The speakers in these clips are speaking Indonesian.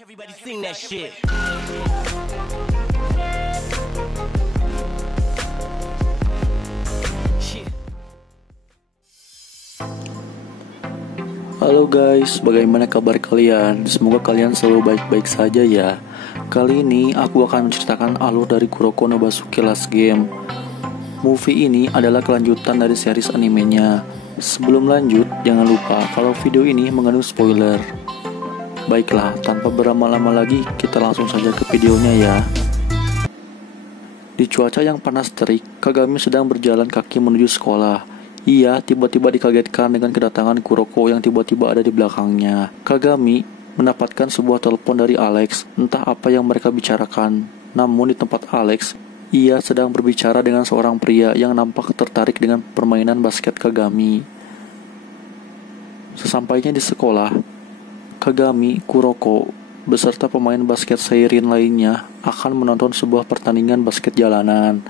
Everybody sing that shit. Halo guys, bagaimana kabar kalian? Semoga kalian selalu baik-baik saja ya. Kali ini aku akan menceritakan alur dari Kuroko no Basuke Last Game. Movie ini adalah kelanjutan dari series animenya. Sebelum lanjut, jangan lupa kalau video ini mengandung spoiler. Baiklah, tanpa berlama-lama lagi, kita langsung saja ke videonya ya. Di cuaca yang panas terik, Kagami sedang berjalan kaki menuju sekolah. Ia tiba-tiba dikagetkan dengan kedatangan Kuroko yang tiba-tiba ada di belakangnya. Kagami mendapatkan sebuah telepon dari Alex, entah apa yang mereka bicarakan. Namun di tempat Alex, ia sedang berbicara dengan seorang pria yang nampak tertarik dengan permainan basket Kagami. Sesampainya di sekolah, Kagami, Kuroko, beserta pemain basket Seirin lainnya akan menonton sebuah pertandingan basket jalanan,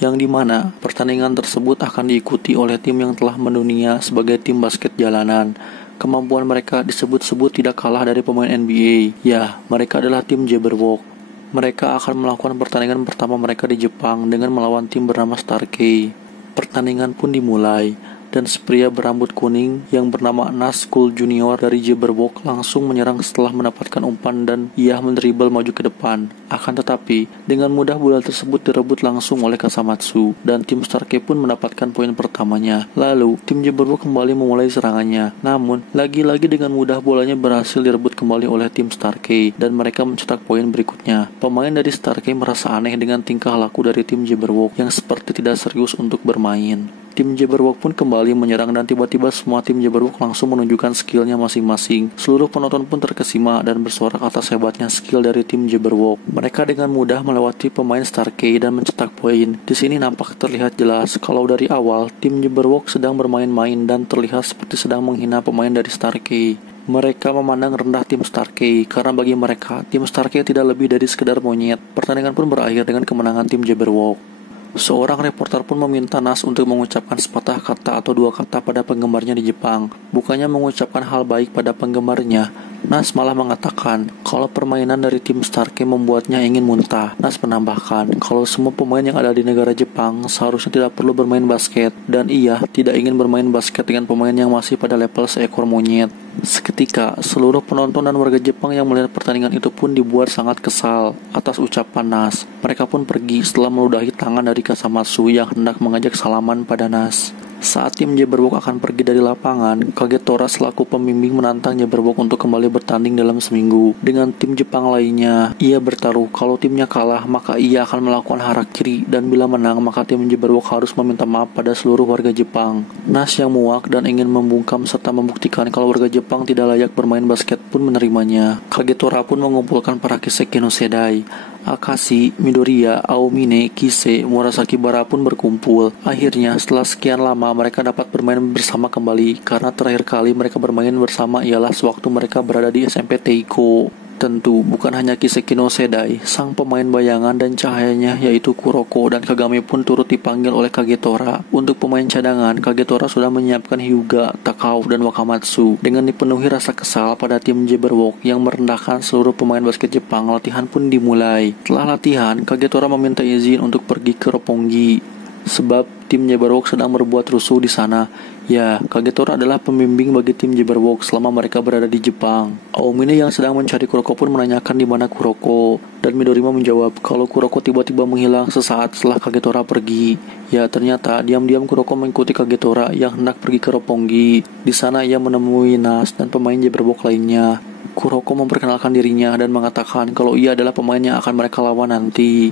yang dimana pertandingan tersebut akan diikuti oleh tim yang telah mendunia sebagai tim basket jalanan. Kemampuan mereka disebut-sebut tidak kalah dari pemain NBA. Ya, mereka adalah tim Jabberwock. Mereka akan melakukan pertandingan pertama mereka di Jepang dengan melawan tim bernama Starkey. Pertandingan pun dimulai, dan pria berambut kuning yang bernama Nazgul Junior dari Jabberwock langsung menyerang setelah mendapatkan umpan dan ia mendribble maju ke depan. Akan tetapi, dengan mudah bola tersebut direbut langsung oleh Kasamatsu, dan tim Starkey pun mendapatkan poin pertamanya. Lalu, tim Jabberwock kembali memulai serangannya. Namun, lagi-lagi dengan mudah bolanya berhasil direbut kembali oleh tim Starkey, dan mereka mencetak poin berikutnya. Pemain dari Starkey merasa aneh dengan tingkah laku dari tim Jabberwock yang seperti tidak serius untuk bermain. Tim Jabberwock pun kembali menyerang dan tiba-tiba semua tim Jabberwock langsung menunjukkan skillnya masing-masing. Seluruh penonton pun terkesima dan bersorak atas hebatnya skill dari tim Jabberwock. Mereka dengan mudah melewati pemain Starkey dan mencetak poin. Di sini nampak terlihat jelas kalau dari awal tim Jabberwock sedang bermain-main dan terlihat seperti sedang menghina pemain dari Starkey. Mereka memandang rendah tim Starkey karena bagi mereka tim Starkey tidak lebih dari sekedar monyet. Pertandingan pun berakhir dengan kemenangan tim Jabberwock. Seorang reporter pun meminta Nas untuk mengucapkan sepatah kata atau dua kata pada penggemarnya di Jepang. Bukannya mengucapkan hal baik pada penggemarnya, Nas malah mengatakan kalau permainan dari tim Starkey membuatnya ingin muntah. Nas menambahkan kalau semua pemain yang ada di negara Jepang seharusnya tidak perlu bermain basket, dan ia tidak ingin bermain basket dengan pemain yang masih pada level seekor monyet. Seketika, seluruh penonton dan warga Jepang yang melihat pertandingan itu pun dibuat sangat kesal atas ucapan Nas. Mereka pun pergi setelah meludahi tangan dari Kasamatsu yang hendak mengajak salaman pada Nas. Saat tim Jabberwock akan pergi dari lapangan, Kagetora selaku pembimbing menantang Jabberwock untuk kembali bertanding dalam seminggu. Dengan tim Jepang lainnya, ia bertaruh kalau timnya kalah maka ia akan melakukan harakiri, dan bila menang maka tim Jabberwock harus meminta maaf pada seluruh warga Jepang. Nas yang muak dan ingin membungkam serta membuktikan kalau warga Jepang tidak layak bermain basket pun menerimanya. Kagetora pun mengumpulkan para Kiseki no Sedai. Akashi, Midoriya, Aomine, Kise, Murasaki Bara pun berkumpul. Akhirnya, setelah sekian lama mereka dapat bermain bersama kembali, karena terakhir kali mereka bermain bersama ialah sewaktu mereka berada di SMP Teiko. Tentu bukan hanya Kiseki no Sedai, sang pemain bayangan dan cahayanya yaitu Kuroko dan Kagami pun turut dipanggil oleh Kagetora. Untuk pemain cadangan, Kagetora sudah menyiapkan Hyuga, Takao, dan Wakamatsu. Dengan dipenuhi rasa kesal pada tim Jabberwock yang merendahkan seluruh pemain basket Jepang, latihan pun dimulai. Setelah latihan, Kagetora meminta izin untuk pergi ke Roppongi, sebab tim Jabberwock sedang berbuat rusuh di sana. Ya, Kagetora adalah pembimbing bagi tim Jabberwock selama mereka berada di Jepang. Aomine yang sedang mencari Kuroko pun menanyakan di mana Kuroko, dan Midorima menjawab kalau Kuroko tiba-tiba menghilang sesaat setelah Kagetora pergi. Ya, ternyata diam-diam Kuroko mengikuti Kagetora yang hendak pergi ke Roppongi. Di sana ia menemui Nas dan pemain Jabberwock lainnya. Kuroko memperkenalkan dirinya dan mengatakan kalau ia adalah pemain yang akan mereka lawan nanti.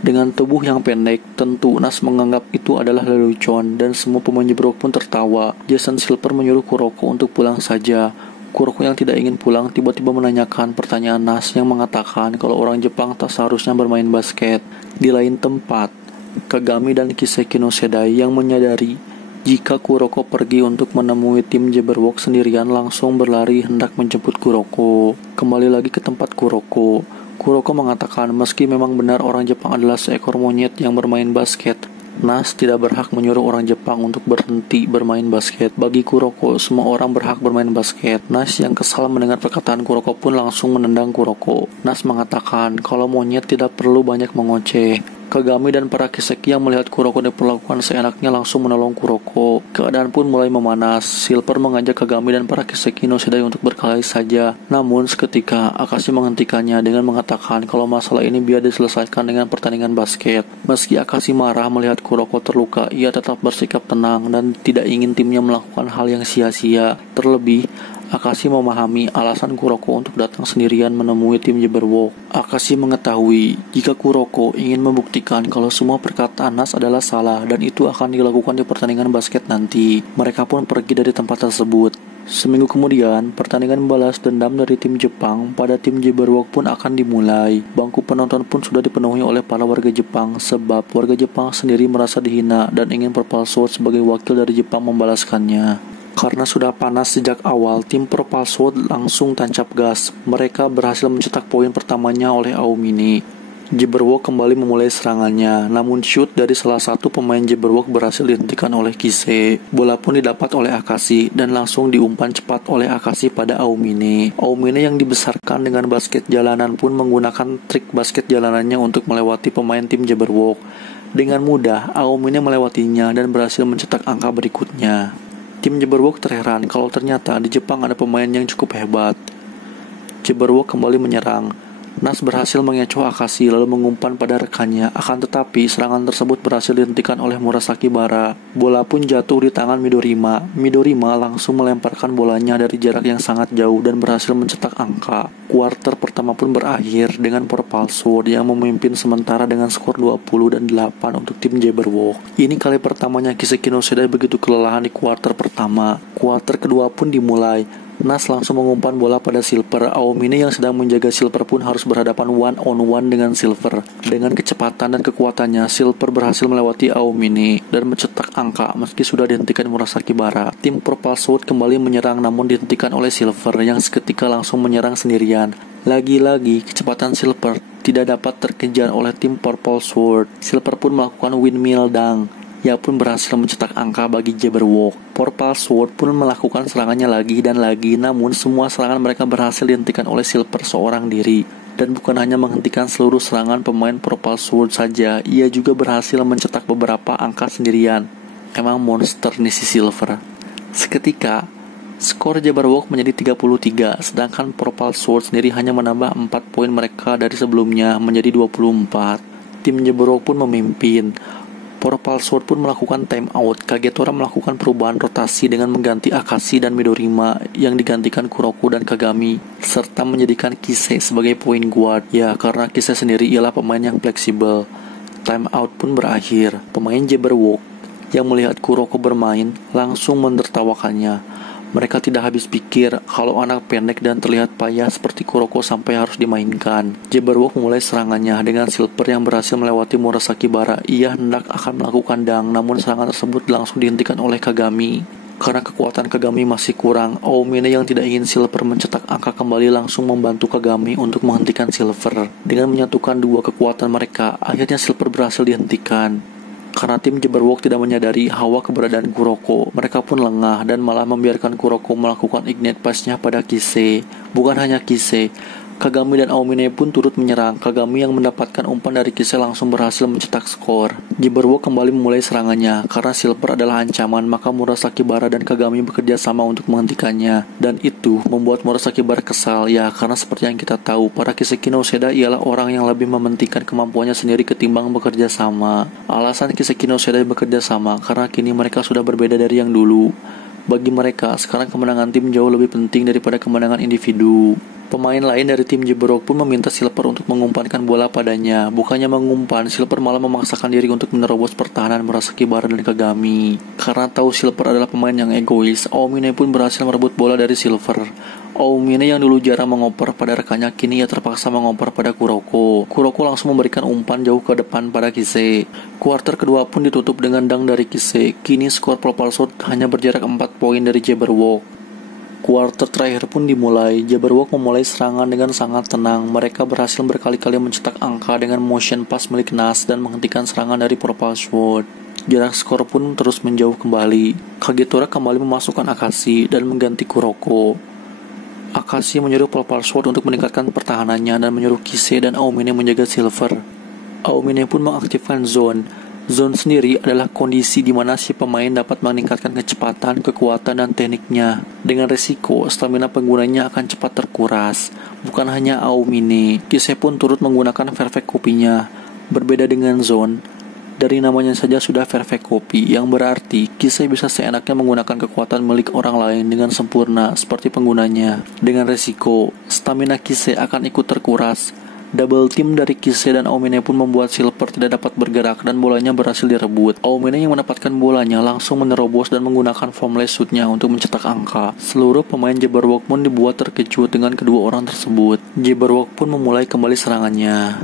Dengan tubuh yang pendek, tentu Nas menganggap itu adalah lelucon dan semua pemain Jabberwock pun tertawa. Jason Silver menyuruh Kuroko untuk pulang saja. Kuroko yang tidak ingin pulang tiba-tiba menanyakan pertanyaan Nas yang mengatakan kalau orang Jepang tak seharusnya bermain basket. Di lain tempat, Kagami dan Kiseki no Sedai yang menyadari jika Kuroko pergi untuk menemui tim Jabberwock sendirian langsung berlari hendak menjemput Kuroko. Kembali lagi ke tempat Kuroko. Kuroko mengatakan meski memang benar orang Jepang adalah seekor monyet yang bermain basket, Nas tidak berhak menyuruh orang Jepang untuk berhenti bermain basket. Bagi Kuroko, semua orang berhak bermain basket. Nas yang kesal mendengar perkataan Kuroko pun langsung menendang Kuroko. Nas mengatakan kalau monyet tidak perlu banyak mengoceh. Kagami dan para Kiseki yang melihat Kuroko diperlakukan seenaknya langsung menolong Kuroko. Keadaan pun mulai memanas. Silver mengajak Kagami dan para Kiseki no Sedai untuk berkelahi saja. Namun seketika Akashi menghentikannya dengan mengatakan kalau masalah ini biar diselesaikan dengan pertandingan basket. Meski Akashi marah melihat Kuroko terluka, ia tetap bersikap tenang dan tidak ingin timnya melakukan hal yang sia-sia. Terlebih, Akashi memahami alasan Kuroko untuk datang sendirian menemui tim Jabberwock. Akashi mengetahui jika Kuroko ingin membuktikan kalau semua perkataan Nas adalah salah dan itu akan dilakukan di pertandingan basket nanti. Mereka pun pergi dari tempat tersebut. Seminggu kemudian, pertandingan balas dendam dari tim Jepang pada tim Jabberwock pun akan dimulai. Bangku penonton pun sudah dipenuhi oleh para warga Jepang sebab warga Jepang sendiri merasa dihina dan ingin Purple Sword sebagai wakil dari Jepang membalaskannya. Karena sudah panas sejak awal, tim Purple Sword langsung tancap gas. Mereka berhasil mencetak poin pertamanya oleh Aomine. Jabberwock kembali memulai serangannya, namun shoot dari salah satu pemain Jabberwock berhasil dihentikan oleh Kise. Bola pun didapat oleh Akashi dan langsung diumpan cepat oleh Akashi pada Aomine. Aomine yang dibesarkan dengan basket jalanan pun menggunakan trik basket jalanannya untuk melewati pemain tim Jabberwock. Dengan mudah, Aomine melewatinya dan berhasil mencetak angka berikutnya. Tim Jabberwock terheran kalau ternyata di Jepang ada pemain yang cukup hebat. Jabberwock kembali menyerang. Nas berhasil mengecoh Akashi lalu mengumpan pada rekannya, akan tetapi serangan tersebut berhasil dihentikan oleh Murasaki Bara. Bola pun jatuh di tangan Midorima. Midorima langsung melemparkan bolanya dari jarak yang sangat jauh dan berhasil mencetak angka. Kuarter pertama pun berakhir dengan Purple Sword yang memimpin sementara dengan skor 20 dan 8 untuk tim Jabberwock. Ini kali pertamanya Kiseki no Sedai begitu kelelahan di kuarter pertama. Kuarter kedua pun dimulai. Nas langsung mengumpan bola pada Silver. Aomine yang sedang menjaga Silver pun harus berhadapan one-on-one dengan Silver. Dengan kecepatan dan kekuatannya, Silver berhasil melewati Aomine dan mencetak angka meski sudah dihentikan Murasaki Bara. Tim Purple Sword kembali menyerang namun dihentikan oleh Silver yang seketika langsung menyerang sendirian. Lagi-lagi, kecepatan Silver tidak dapat terkejar oleh tim Purple Sword. Silver pun melakukan windmill dunk. Ia pun berhasil mencetak angka bagi Jabberwock. Purple Sword pun melakukan serangannya lagi dan lagi, namun semua serangan mereka berhasil dihentikan oleh Silver seorang diri. Dan bukan hanya menghentikan seluruh serangan pemain Purple Sword saja, ia juga berhasil mencetak beberapa angka sendirian. Emang monster nih si Silver. Seketika, skor Jabberwock menjadi 33, sedangkan Purple Sword sendiri hanya menambah 4 poin mereka dari sebelumnya menjadi 24. Tim Jabberwock pun memimpin. Purple Sword pun melakukan time out. Kagetora melakukan perubahan rotasi dengan mengganti Akashi dan Midorima yang digantikan Kuroko dan Kagami, serta menjadikan Kise sebagai point guard. Ya, karena Kise sendiri ialah pemain yang fleksibel. Time out pun berakhir. Pemain Jabberwock yang melihat Kuroko bermain langsung menertawakannya. Mereka tidak habis pikir kalau anak pendek dan terlihat payah seperti Kuroko sampai harus dimainkan. Jabberwock memulai serangannya dengan Silver yang berhasil melewati Murasaki Bara. Ia hendak akan melakukan dunk, namun serangan tersebut langsung dihentikan oleh Kagami. Karena kekuatan Kagami masih kurang, Aomine yang tidak ingin Silver mencetak angka kembali langsung membantu Kagami untuk menghentikan Silver. Dengan menyatukan dua kekuatan mereka, akhirnya Silver berhasil dihentikan. Karena tim Jabberwock tidak menyadari hawa keberadaan Kuroko, mereka pun lengah dan malah membiarkan Kuroko melakukan ignite pass-nya pada Kise. Bukan hanya Kise, Kagami dan Aomine pun turut menyerang. Kagami yang mendapatkan umpan dari Kise langsung berhasil mencetak skor. Jabberwock kembali memulai serangannya. Karena Silver adalah ancaman, maka Murasaki Bara dan Kagami bekerja sama untuk menghentikannya. Dan itu membuat Murasaki Bara kesal. Ya, karena seperti yang kita tahu, para Kiseki no Sedai ialah orang yang lebih mementingkan kemampuannya sendiri ketimbang bekerja sama. Alasan Kiseki no Sedai bekerja sama karena kini mereka sudah berbeda dari yang dulu. Bagi mereka, sekarang kemenangan tim jauh lebih penting daripada kemenangan individu. Pemain lain dari tim Jabberwock pun meminta Silver untuk mengumpankan bola padanya. Bukannya mengumpan, Silver malah memaksakan diri untuk menerobos pertahanan Murasaki Bara dan Kagami. Karena tahu Silver adalah pemain yang egois, Aomine pun berhasil merebut bola dari Silver. Aomine yang dulu jarang mengoper pada rekannya, kini ia terpaksa mengoper pada Kuroko. Kuroko langsung memberikan umpan jauh ke depan pada Kise. Kuarter kedua pun ditutup dengan dunk dari Kise. Kini skor Purple Sword hanya berjarak 4 poin dari Jabberwock. Kuarter terakhir pun dimulai. Jabberwock memulai serangan dengan sangat tenang. Mereka berhasil berkali-kali mencetak angka dengan motion pass milik Nas dan menghentikan serangan dari Purple Sword. Jarak skor pun terus menjauh kembali. Kagetora kembali memasukkan Akashi dan mengganti Kuroko. Akashi menyuruh Purple Sword untuk meningkatkan pertahanannya dan menyuruh Kisei dan Aomine menjaga Silver. Aomine pun mengaktifkan Zone. Zone sendiri adalah kondisi di mana si pemain dapat meningkatkan kecepatan, kekuatan, dan tekniknya. Dengan resiko, stamina penggunanya akan cepat terkuras. Bukan hanya Aomine, Kisei pun turut menggunakan perfect copy-nya. Berbeda dengan Zone, dari namanya saja sudah perfect copy, yang berarti Kisei bisa seenaknya menggunakan kekuatan milik orang lain dengan sempurna seperti penggunanya. Dengan resiko, stamina Kisei akan ikut terkuras. Double team dari Kisei dan Aomine pun membuat Silver tidak dapat bergerak dan bolanya berhasil direbut. Aomine yang mendapatkan bolanya langsung menerobos dan menggunakan formless suit-nya untuk mencetak angka. Seluruh pemain Jabberwock pun dibuat terkejut dengan kedua orang tersebut. Jabberwock pun memulai kembali serangannya.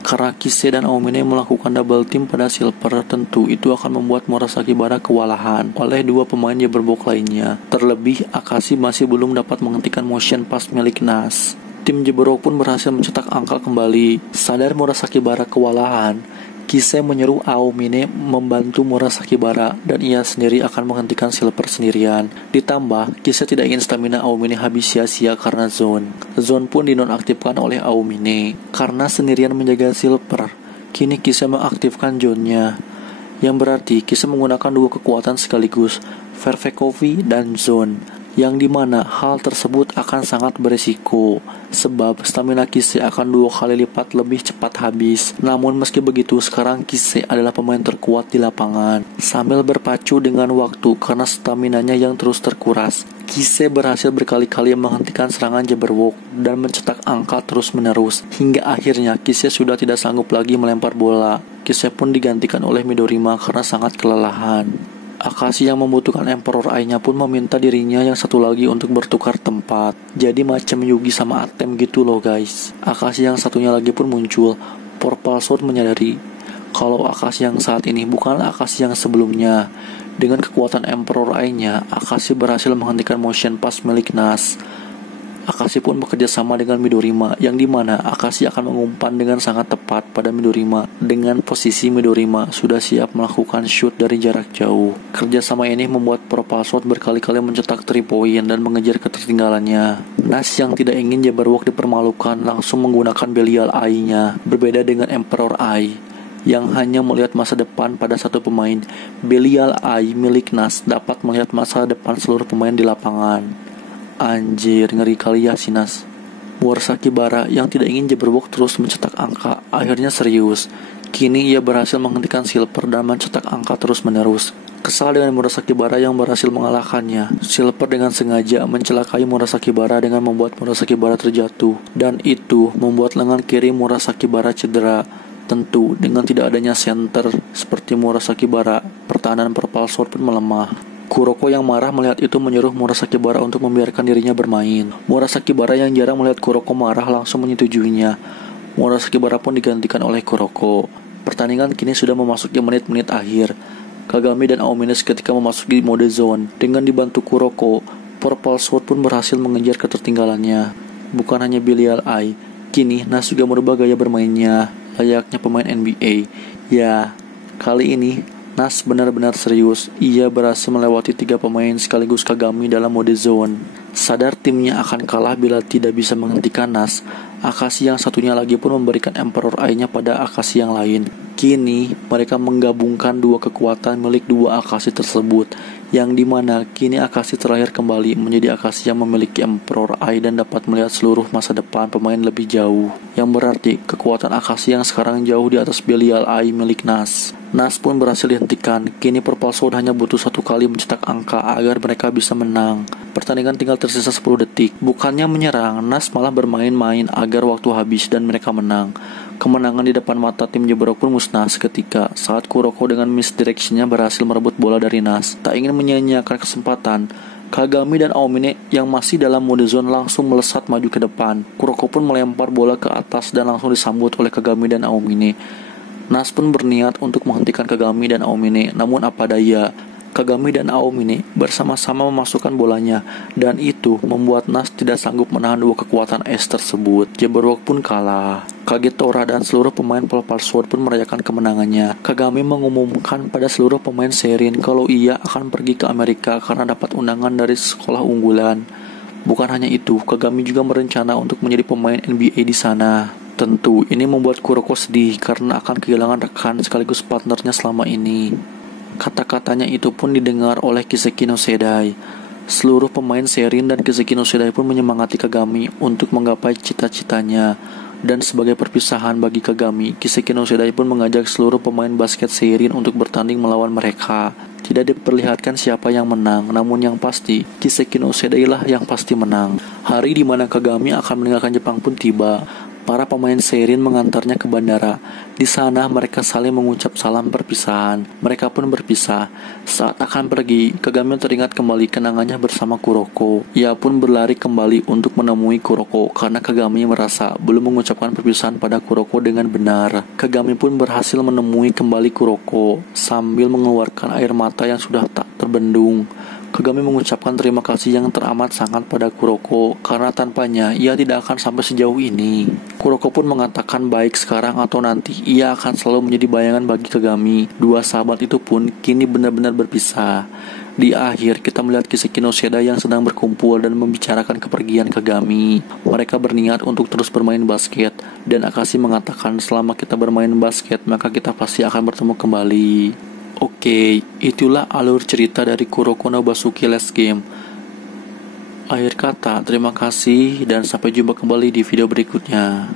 Karena Kisei dan Aomine melakukan double team pada Silver, tentu itu akan membuat Murasakibara kewalahan oleh dua pemain Jabberwock lainnya. Terlebih, Akashi masih belum dapat menghentikan motion pass milik Nas. Tim Jabberwock pun berhasil mencetak angka kembali. Sadar Murasakibara kewalahan, Kisei menyeru Aomine membantu Murasakibara dan ia sendiri akan menghentikan Silver sendirian. Ditambah, Kisei tidak ingin stamina Aomine habis sia-sia karena Zone. Zone pun dinonaktifkan oleh Aomine. Karena sendirian menjaga Silver, kini Kisei mengaktifkan Zone-nya. Yang berarti Kisei menggunakan dua kekuatan sekaligus, Perfect Coffee dan Zone. Yang dimana hal tersebut akan sangat berisiko, sebab stamina Kisei akan 2 kali lipat lebih cepat habis. Namun meski begitu, sekarang Kisei adalah pemain terkuat di lapangan. Sambil berpacu dengan waktu karena staminanya yang terus terkuras, Kisei berhasil berkali-kali menghentikan serangan Jabberwock dan mencetak angka terus-menerus. Hingga akhirnya Kisei sudah tidak sanggup lagi melempar bola. Kisei pun digantikan oleh Midorima karena sangat kelelahan. Akashi yang membutuhkan Emperor Eye-nya pun meminta dirinya yang satu lagi untuk bertukar tempat. Jadi macam Yugi sama Atem gitu loh guys. Akashi yang satunya lagi pun muncul. Purple Sword menyadari kalau Akashi yang saat ini bukanlah Akashi yang sebelumnya. Dengan kekuatan Emperor Eye-nya, Akashi berhasil menghentikan motion pass milik Nas. Akashi pun bekerja sama dengan Midorima, yang dimana Akashi akan mengumpan dengan sangat tepat pada Midorima. Dengan posisi Midorima sudah siap melakukan shoot dari jarak jauh. Kerjasama ini membuat Purple Sword berkali-kali mencetak 3 poin dan mengejar ketertinggalannya. Nas yang tidak ingin Jabberwock dipermalukan langsung menggunakan Belial Eye-nya. Berbeda dengan Emperor Eye yang hanya melihat masa depan pada satu pemain, Belial Eye milik Nas dapat melihat masa depan seluruh pemain di lapangan. Anjir, ngeri kali ya si Nas. Murasakibara yang tidak ingin Jabberwock terus mencetak angka akhirnya serius. Kini ia berhasil menghentikan Silver dan mencetak angka terus-menerus. Kesal dengan Murasakibara yang berhasil mengalahkannya, Silver dengan sengaja mencelakai Murasakibara dengan membuat Murasakibara terjatuh. Dan itu membuat lengan kiri Murasakibara cedera. Tentu, dengan tidak adanya center seperti Murasakibara, pertahanan Purple Sword pun melemah. Kuroko yang marah melihat itu menyuruh Murasakibara untuk membiarkan dirinya bermain. Murasakibara yang jarang melihat Kuroko marah langsung menyetujuinya. Murasakibara pun digantikan oleh Kuroko. Pertandingan kini sudah memasuki menit-menit akhir. Kagami dan Aomine ketika memasuki mode zone. Dengan dibantu Kuroko, Purple Sword pun berhasil mengejar ketertinggalannya. Bukan hanya Belial Eye, kini Nas juga merubah gaya bermainnya layaknya pemain NBA. Ya, kali ini Nas benar-benar serius. Ia berhasil melewati 3 pemain sekaligus Kagami dalam mode zone. Sadar timnya akan kalah bila tidak bisa menghentikan Nas, Akashi yang satunya lagi pun memberikan Emperor Eye-nya pada Akashi yang lain. Kini mereka menggabungkan 2 kekuatan milik 2 Akashi tersebut, yang dimana kini Akashi terlahir kembali menjadi Akashi yang memiliki Emperor Eye dan dapat melihat seluruh masa depan pemain lebih jauh. Yang berarti kekuatan Akashi yang sekarang jauh di atas Belial Eye milik Nas. Nas pun berhasil dihentikan. Kini Purple Sword hanya butuh 1 kali mencetak angka agar mereka bisa menang. Pertandingan tinggal tersisa 10 detik. Bukannya menyerang, Nas malah bermain-main agar waktu habis dan mereka menang. Kemenangan di depan mata tim Jabberwock pun musnah seketika saat Kuroko dengan misdirection-nya berhasil merebut bola dari Nas. Tak ingin menyia-nyiakan kesempatan, Kagami dan Aomine yang masih dalam mode zone langsung melesat maju ke depan. Kuroko pun melempar bola ke atas dan langsung disambut oleh Kagami dan Aomine. Nas pun berniat untuk menghentikan Kagami dan Aomine, namun apa daya, Kagami dan Aomine bersama-sama memasukkan bolanya, dan itu membuat Nas tidak sanggup menahan dua kekuatan es tersebut. Jabberwock pun kalah. Kagetora dan seluruh pemain Purple Sword pun merayakan kemenangannya. Kagami mengumumkan pada seluruh pemain Seirin kalau ia akan pergi ke Amerika karena dapat undangan dari sekolah unggulan. Bukan hanya itu, Kagami juga berencana untuk menjadi pemain NBA di sana. Tentu, ini membuat Kuroko sedih karena akan kehilangan rekan sekaligus partnernya selama ini. Kata-katanya itu pun didengar oleh Kiseki no Sedai. Seluruh pemain Seirin dan Kiseki no Sedai pun menyemangati Kagami untuk menggapai cita-citanya. Dan sebagai perpisahan bagi Kagami, Kiseki no Sedai pun mengajak seluruh pemain basket Seirin untuk bertanding melawan mereka. Tidak diperlihatkan siapa yang menang, namun yang pasti, Kiseki no Sedai lah yang pasti menang. Hari di mana Kagami akan meninggalkan Jepang pun tiba. Para pemain Seirin mengantarnya ke bandara. Di sana mereka saling mengucap salam perpisahan. Mereka pun berpisah. Saat akan pergi, Kagami teringat kembali kenangannya bersama Kuroko. Ia pun berlari kembali untuk menemui Kuroko karena Kagami merasa belum mengucapkan perpisahan pada Kuroko dengan benar. Kagami pun berhasil menemui kembali Kuroko sambil mengeluarkan air mata yang sudah tak terbendung. Kagami mengucapkan terima kasih yang teramat sangat pada Kuroko karena tanpanya ia tidak akan sampai sejauh ini. Kuroko pun mengatakan baik sekarang atau nanti ia akan selalu menjadi bayangan bagi Kagami. Dua sahabat itu pun kini benar-benar berpisah. Di akhir kita melihat Kiseki no Sedai yang sedang berkumpul dan membicarakan kepergian Kagami. Mereka berniat untuk terus bermain basket dan Akashi mengatakan selama kita bermain basket maka kita pasti akan bertemu kembali. Oke, itulah alur cerita dari Kuroko no Basuki Last Game. Akhir kata, terima kasih dan sampai jumpa kembali di video berikutnya.